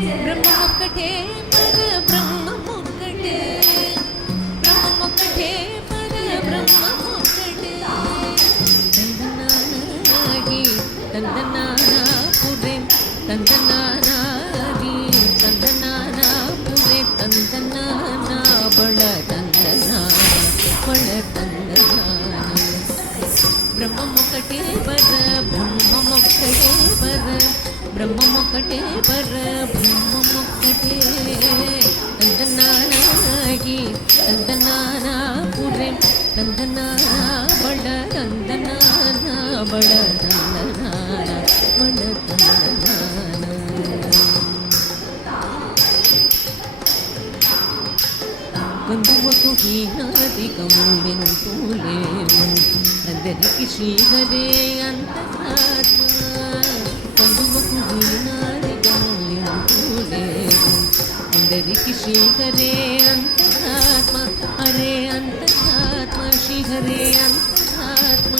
బ్రహ్మమొక్కటే పరబ్రహ్మమొక్కటే బ్రహ్మమొక్కటే పరబ్రహ్మమొక్కటే తందనానాగి తందనానా పురే తందనానాగి తందనానా పురే తందనానా బళ తందనానా బళ తందనానా బ్రహ్మమొక్కటే పరబ్రహ్మమొక్కటే బ్రహ్మమొక్కటే పరబ్రహ్మమొక్కటే తందనానాగి తందనానా పురే తందనానా బళ తందనానా బళ తందనానా బళ తందనానా బంధువకు హీనాధికములెంతూ లేవు అందరికి శ్రీహరే అంతరాత్మ బంధువకు హీనాధికములెంతూ లేవు అందరికి శ్రీహరే అంతరాత్మ హరే అంతరాత్మ శ్రీహరే అంతరాత్మ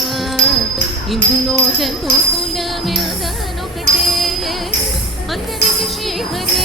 ఇందులో జంతుకుల మేదనొకటే అందరికి శ్రీహరే